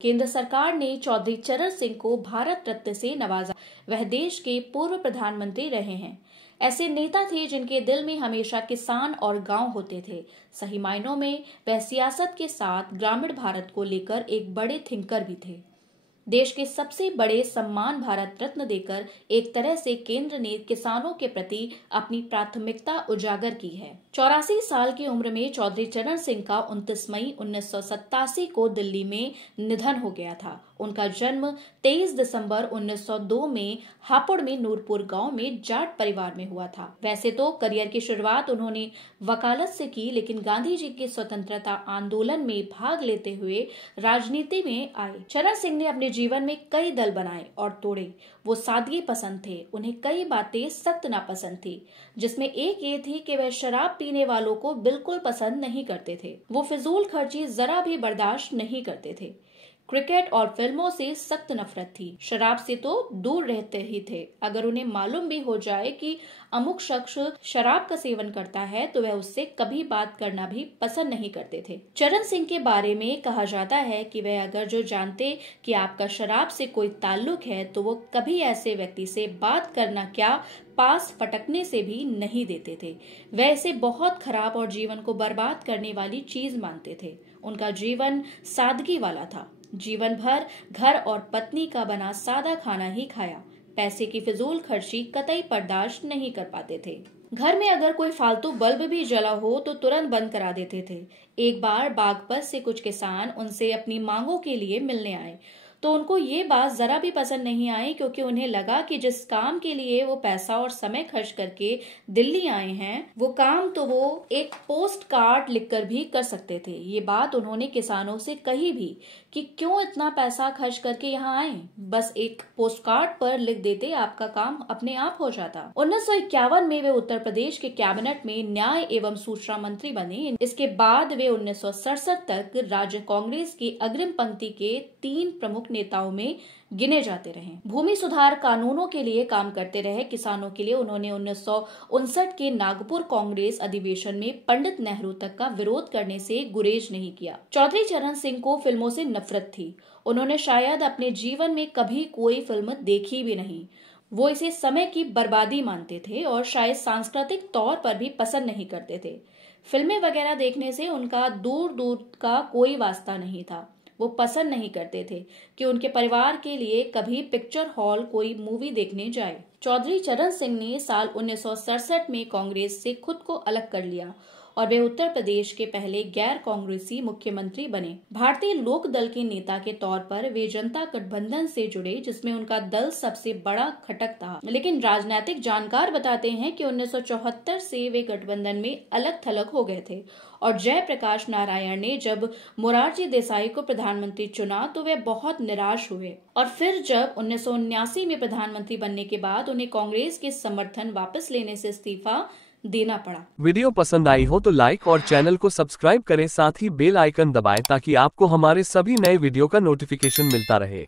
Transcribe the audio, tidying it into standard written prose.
केंद्र सरकार ने चौधरी चरण सिंह को भारत रत्न से नवाजा। वह देश के पूर्व प्रधानमंत्री रहे हैं। ऐसे नेता थे जिनके दिल में हमेशा किसान और गांव होते थे। सही मायनों में वह सियासत के साथ ग्रामीण भारत को लेकर एक बड़े थिंकर भी थे। देश के सबसे बड़े सम्मान भारत रत्न देकर एक तरह से केंद्र ने किसानों के प्रति अपनी प्राथमिकता उजागर की है। 84 साल की उम्र में चौधरी चरण सिंह का 29 मई 1987 को दिल्ली में निधन हो गया था। उनका जन्म 23 दिसंबर 1902 में हापुड़ में नूरपुर गांव में जाट परिवार में हुआ था। वैसे तो करियर की शुरुआत उन्होंने वकालत से की, लेकिन गांधी जी के स्वतंत्रता आंदोलन में भाग लेते हुए राजनीति में आए। चरण सिंह ने अपने जीवन में कई दल बनाए और तोड़े। वो सादगी पसंद थे। उन्हें कई बातें सख्त नापसंद थी, जिसमें एक ये थी कि वह शराब पीने वालों को बिल्कुल पसंद नहीं करते थे। वो फिजूल खर्ची जरा भी बर्दाश्त नहीं करते थे। क्रिकेट और फिल्मों से सख्त नफरत थी। शराब से तो दूर रहते ही थे। अगर उन्हें मालूम भी हो जाए कि अमुक शख्स शराब का सेवन करता है तो वह उससे कभी बात करना भी पसंद नहीं करते थे। चरण सिंह के बारे में कहा जाता है कि वह अगर जो जानते कि आपका शराब से कोई ताल्लुक है तो वो कभी ऐसे व्यक्ति से बात करना क्या, पास फटकने से भी नहीं देते थे। वह इसे बहुत खराब और जीवन को बर्बाद करने वाली चीज मानते थे। उनका जीवन सादगी वाला था। जीवन भर घर और पत्नी का बना सादा खाना ही खाया। पैसे की फिजूल खर्ची कतई बर्दाश्त नहीं कर पाते थे। घर में अगर कोई फालतू बल्ब भी जला हो तो तुरंत बंद करा देते थे। एक बार बागपत से कुछ किसान उनसे अपनी मांगों के लिए मिलने आए तो उनको ये बात जरा भी पसंद नहीं आई, क्योंकि उन्हें लगा कि जिस काम के लिए वो पैसा और समय खर्च करके दिल्ली आए हैं वो काम तो वो एक पोस्ट कार्ड लिखकर भी कर सकते थे। ये बात उन्होंने किसानों से कही भी कि क्यों इतना पैसा खर्च करके यहाँ आए, बस एक पोस्ट कार्ड पर लिख देते आपका काम अपने आप हो जाता। 1951 में वे उत्तर प्रदेश के कैबिनेट में न्याय एवं सूचना मंत्री बने। इसके बाद वे 1967 तक राज्य कांग्रेस की अग्रिम पंक्ति के 3 प्रमुख नेताओं में गिने जाते रहे। भूमि सुधार कानूनों के लिए काम करते रहे। किसानों के लिए उन्होंने 1959 के नागपुर कांग्रेस अधिवेशन में पंडित नेहरू तक का विरोध करने से गुरेज नहीं किया। चौधरी चरण सिंह को फिल्मों से नफरत थी। उन्होंने शायद अपने जीवन में कभी कोई फिल्म देखी भी नहीं। वो इसे समय की बर्बादी मानते थे और शायद सांस्कृतिक तौर पर भी पसंद नहीं करते थे। फिल्में वगैरह देखने से उनका दूर दूर का कोई वास्ता नहीं था। वो पसंद नहीं करते थे कि उनके परिवार के लिए कभी पिक्चर हॉल कोई मूवी देखने जाए। चौधरी चरण सिंह ने साल 1967 में कांग्रेस से खुद को अलग कर लिया और वे उत्तर प्रदेश के पहले गैर कांग्रेसी मुख्यमंत्री बने। भारतीय लोक दल के नेता के तौर पर वे जनता गठबंधन से जुड़े, जिसमें उनका दल सबसे बड़ा घटक था। लेकिन राजनीतिक जानकार बताते हैं कि 1974 से वे गठबंधन में अलग थलग हो गए थे और जयप्रकाश नारायण ने जब मोरारजी देसाई को प्रधानमंत्री चुना तो वे बहुत निराश हुए और फिर जब 1979 में प्रधानमंत्री बनने के बाद उन्हें कांग्रेस के समर्थन वापस लेने से इस्तीफा देना पड़ा। वीडियो पसंद आई हो तो लाइक और चैनल को सब्सक्राइब करें, साथ ही बेल आइकन दबाएं ताकि आपको हमारे सभी नए वीडियो का नोटिफिकेशन मिलता रहे।